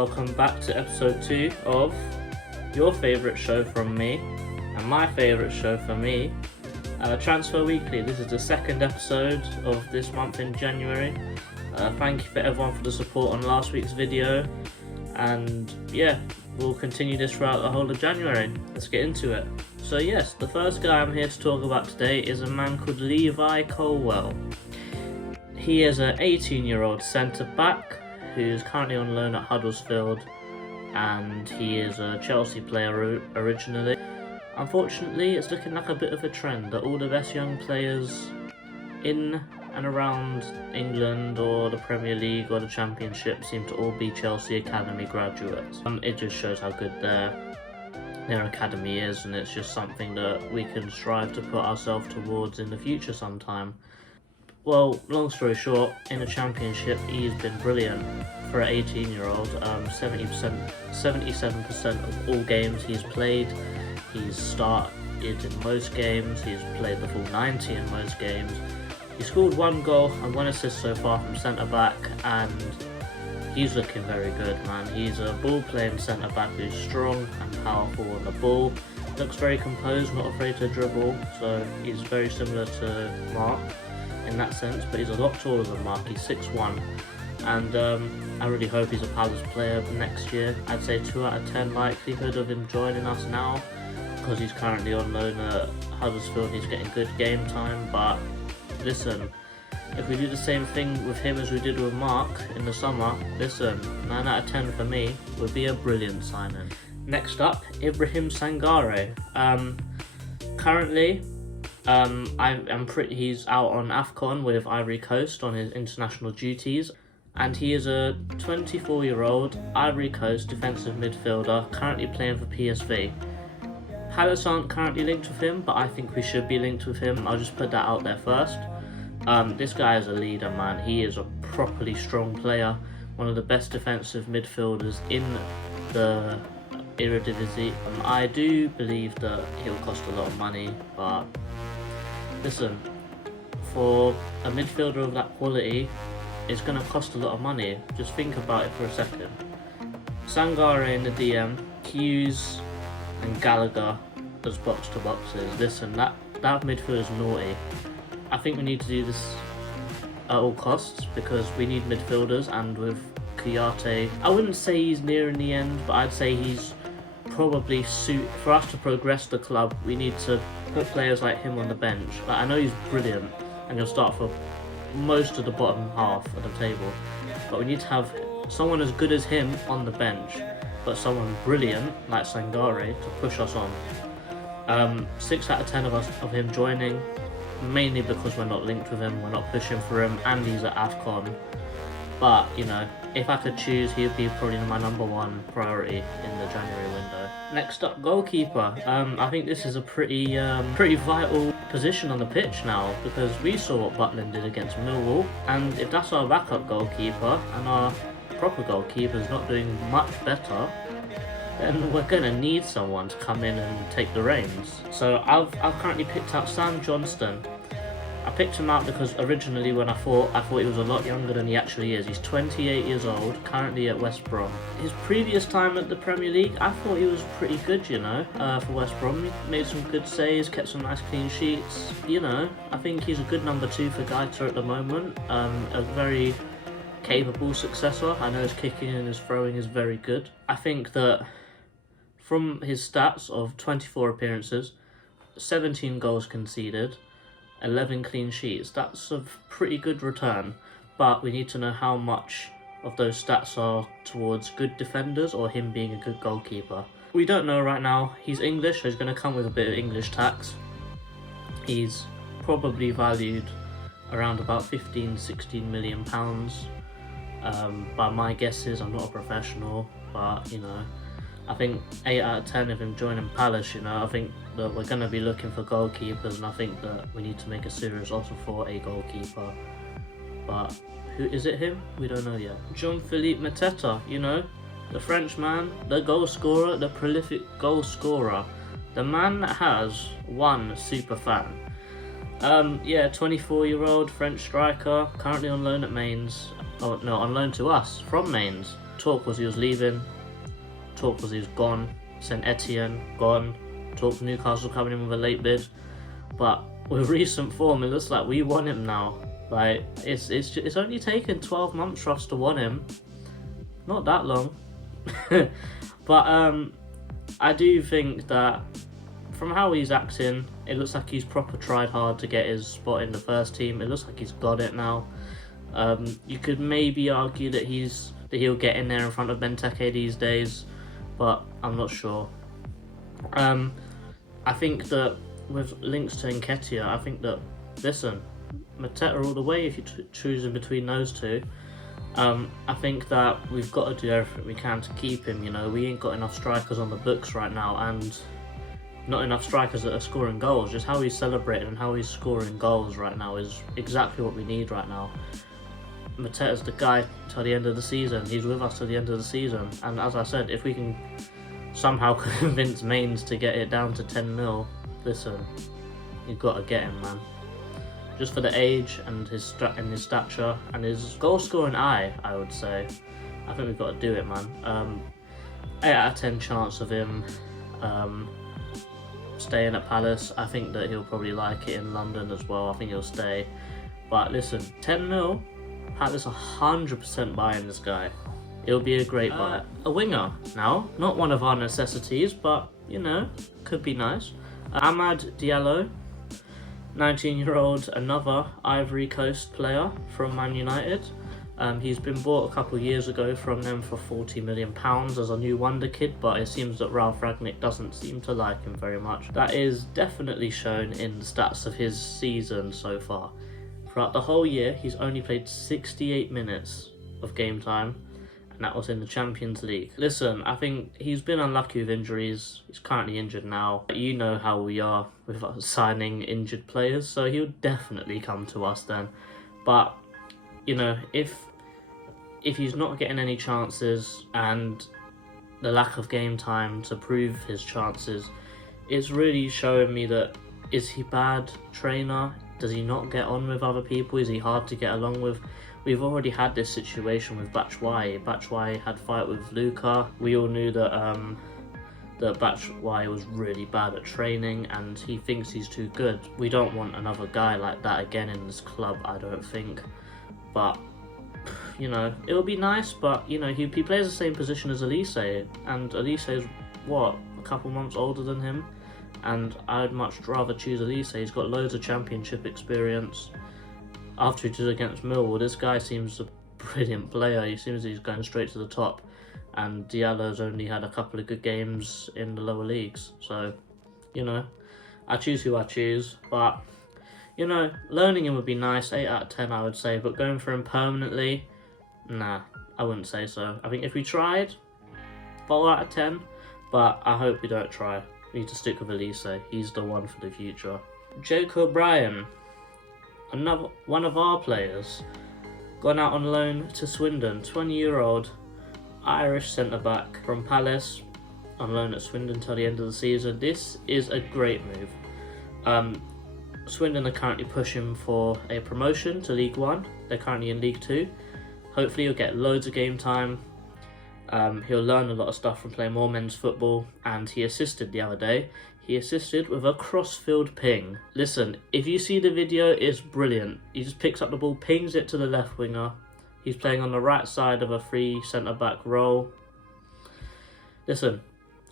welcome back to episode 2 of your favourite show from me, and my favourite show for me, Transfer Weekly. This is the second episode of this month in January. Thank you for everyone for the support on last week's video, and yeah, we'll continue this throughout the whole of January. Let's get into it. So yes, the first guy I'm here to talk about today is a man called Levi Colwell. He is an 18-year-old centre-back who's currently on loan at Huddersfield, and he is a Chelsea player originally. Unfortunately, it's looking like a bit of a trend that all the best young players in and around England or the Premier League or the Championship seem to all be Chelsea Academy graduates. It just shows how good their academy is, and it's just something that we can strive to put ourselves towards in the future sometime. Well, long story short, in the Championship he's been brilliant for an 18-year-old. 77% of all games he's played. He's started in most games, he's played the full 90 in most games. He scored 1 goal and 1 assist so far from centre-back, and he's looking very good, man. He's a ball-playing centre-back who's strong and powerful on the ball. Looks very composed, not afraid to dribble, so he's very similar to Mark in that sense, but he's a lot taller than Mark. He's 6'1", and I really hope he's a Palace player next year. I'd say 2 out of 10 likelihood of him joining us now, because he's currently on loan at Huddersfield and he's getting good game time. But listen, if we do the same thing with him as we did with Mark in the summer, listen, 9 out of 10 for me would be a brilliant signing. Next up, Ibrahim Sangare. Currently, he's out on AFCON with Ivory Coast on his international duties, and he is a 24-year-old Ivory Coast defensive midfielder currently playing for PSV. Palace aren't currently linked with him, but I think we should be linked with him. I'll just put that out there first. This guy is a leader, man. He is a properly strong player, one of the best defensive midfielders in the Eredivisie. I do believe that he'll cost a lot of money, but listen, for a midfielder of that quality, it's going to cost a lot of money. Just think about it for a second. Sangare in the DM, Hughes and Gallagher as box-to-boxes. Listen, that midfield is naughty. I think we need to do this at all costs, because we need midfielders, and with Kouyaté, I wouldn't say he's nearing the end, but I'd say he's probably for us to progress the club, we need to put players like him on the bench. Like, I know he's brilliant and he'll start for most of the bottom half of the table, but we need to have someone as good as him on the bench, but someone brilliant like Sangare to push us on. 6 out of 10 of him joining, mainly because we're not linked with him, we're not pushing for him, and he's at AFCON. But, you know, if I could choose, he'd be probably my number 1 priority in the January window. Next up, goalkeeper. I think this is a pretty vital position on the pitch now, because we saw what Butland did against Millwall, and if that's our backup goalkeeper and our proper goalkeeper is not doing much better, then we're going to need someone to come in and take the reins. So I've currently picked out Sam Johnstone. I picked him out because originally when I thought he was a lot younger than he actually is. He's 28 years old, currently at West Brom. His previous time at the Premier League, I thought he was pretty good, you know, for West Brom. He made some good saves, kept some nice clean sheets. You know, I think he's a good number 2 for Gaeta at the moment. A very capable successor. I know his kicking and his throwing is very good. I think that from his stats of 24 appearances, 17 goals conceded, 11 clean sheets, that's a pretty good return, but we need to know how much of those stats are towards good defenders or him being a good goalkeeper. We don't know right now. He's English, so he's going to come with a bit of English tax. He's probably valued around about 15-16 million pounds. By my guesses, I'm not a professional, but you know, I think 8 out of 10 of him joining Palace, you know, I think that we're going to be looking for goalkeepers, and I think that we need to make a serious offer for a goalkeeper. But who is it him? We don't know yet. Jean-Philippe Mateta, you know, the French man, the goal scorer, the prolific goal scorer, the man that has one super fan. Yeah, 24-year-old French striker, currently on loan at Mainz. Oh no, on loan to us from Mainz. talk was he was leaving, talk was he was gone, Saint Etienne, gone, talk Newcastle coming in with a late bid, but with recent form, it looks like we want him now. Like, it's only taken 12 months for us to want him. Not that long. But I do think that from how he's acting, it looks like he's proper tried hard to get his spot in the first team. It looks like he's got it now. You could maybe argue that he'll get in there in front of Benteke these days, but I'm not sure. I think that with links to Nketiah, I think that, listen, Mateta all the way if you're choosing between those two. I think that we've got to do everything we can to keep him. You know, we ain't got enough strikers on the books right now, and not enough strikers that are scoring goals. Just how he's celebrating and how he's scoring goals right now is exactly what we need right now. Mateta's the guy till the end of the season. He's with us till the end of the season, and as I said, if we can somehow convince Mainz to get it down to 10 mil, listen, you've got to get him, man. Just for the age and his stature and his goal scoring eye, I would say. I think we've got to do it, man. 8 out of 10 chance of him staying at Palace. I think that he'll probably like it in London as well. I think he'll stay. But listen, 10 mil, Palace 100% buying this guy. It'll be a great buy. A winger now, not one of our necessities, but you know, could be nice. Ahmed Diallo, 19-year-old, another Ivory Coast player from Man United. He's been bought a couple of years ago from them for £40 million as a new wonder kid, but it seems that Ralph Rangnick doesn't seem to like him very much. That is definitely shown in the stats of his season so far. Throughout the whole year, he's only played 68 minutes of game time, and that was in the Champions League. Listen, I think he's been unlucky with injuries. He's currently injured now. You know how we are with signing injured players, so he'll definitely come to us then. But, you know, if he's not getting any chances and the lack of game time to prove his chances, it's really showing me that, is he bad trainer? Does he not get on with other people? Is he hard to get along with? We've already had this situation with Batshuayi. Batshuayi had a fight with Luka. We all knew that that Batshuayi was really bad at training and he thinks he's too good. We don't want another guy like that again in this club, I don't think. But, you know, it'll be nice, but, you know, he plays the same position as Elise, and Elise is, what, a couple months older than him? And I'd much rather choose Elise. He's got loads of championship experience. After he did against Millwall, this guy seems a brilliant player. He seems he's going straight to the top. And Diallo's only had a couple of good games in the lower leagues. So, you know, I choose who I choose. But, you know, learning him would be nice. 8 out of 10, I would say. But going for him permanently, nah, I wouldn't say so. I think if we tried, 4 out of 10. But I hope we don't try. We need to stick with Elise. He's the one for the future. OBrien, another one of our players, gone out on loan to Swindon. 20-year-old Irish centre-back from Palace, on loan at Swindon till the end of the season. This is a great move. Swindon are currently pushing for a promotion to League 1. They're currently in League 2. Hopefully he'll get loads of game time. He'll learn a lot of stuff from playing more men's football, and he assisted the other day. He assisted with a cross-field ping. Listen, if you see the video, it's brilliant. He just picks up the ball, pings it to the left winger. He's playing on the right side of a free centre-back role. Listen,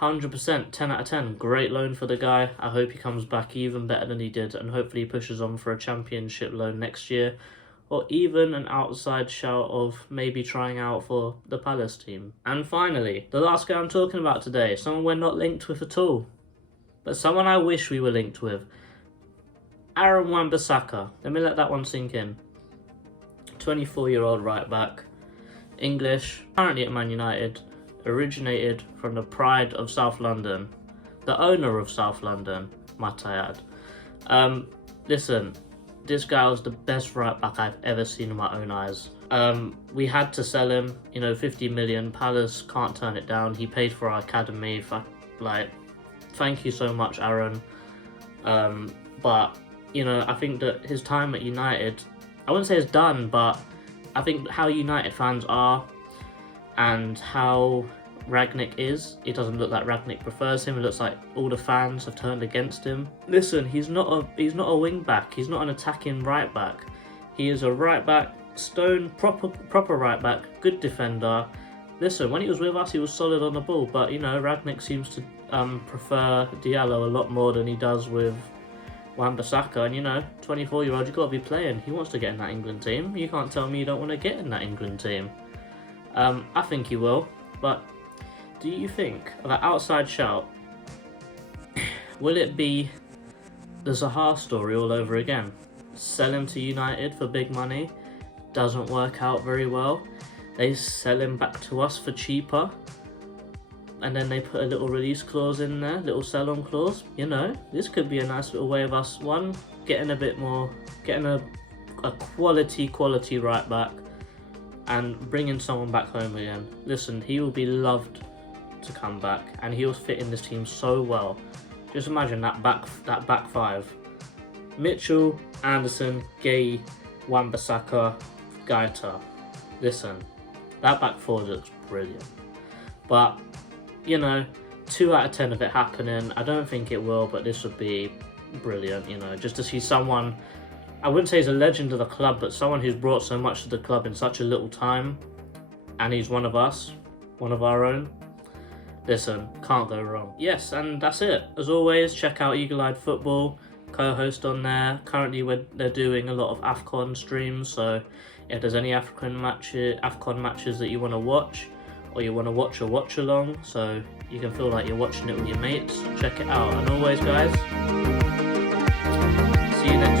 100%, 10 out of 10. Great loan for the guy. I hope he comes back even better than he did, and hopefully he pushes on for a championship loan next year, or even an outside shout of maybe trying out for the Palace team. And finally, the last guy I'm talking about today, someone we're not linked with at all, but someone I wish we were linked with. Aaron Wambasaka. Let me let that one sink in. 24-year-old right back, English, currently at Man United, originated from the pride of South London, the owner of South London, might I add. Listen, this guy was the best right back I've ever seen in my own eyes. We had to sell him, you know, 50 million. Palace can't turn it down. He paid for our academy. Thank you so much, Aaron. But, you know, I think that his time at United, I wouldn't say it's done, but I think how United fans are, and how Rangnick is. It doesn't look like Rangnick prefers him. It looks like all the fans have turned against him. Listen, he's not a wing back. He's not an attacking right back. He is a right back, stone proper right back, good defender. Listen, when he was with us, he was solid on the ball, but you know, Rangnick seems to prefer Diallo a lot more than he does with Wambasaka. And you know, 24-year-old, you've got to be playing. He wants to get in that England team. You can't tell me you don't want to get in that England team. I think he will, but do you think of an outside shout? Will it be the Zaha story all over again? Sell him to United for big money, doesn't work out very well. They sell him back to us for cheaper, and then they put a little release clause in there, little sell-on clause. You know, this could be a nice little way of us, one, getting a bit more, getting a quality right back, and bringing someone back home again. Listen, he will be loved to come back, and he'll fit in this team so well. Just imagine that back five: Mitchell, Anderson, Gay, Wambasaka, Gaeta. Listen, that back four looks brilliant. But you know, 2 out of 10 of it happening, I don't think it will, but this would be brilliant. You know, just to see someone, I wouldn't say he's a legend of the club, but someone who's brought so much to the club in such a little time, and he's one of us, one of our own. Listen, can't go wrong. Yes, and that's it. As always, check out Eagle Eyed Football, co-host on there. Currently, they're doing a lot of AFCON streams, so if there's any AFCON matches that you want to watch, or you want to watch a watch along, so you can feel like you're watching it with your mates, check it out. And always, guys, see you next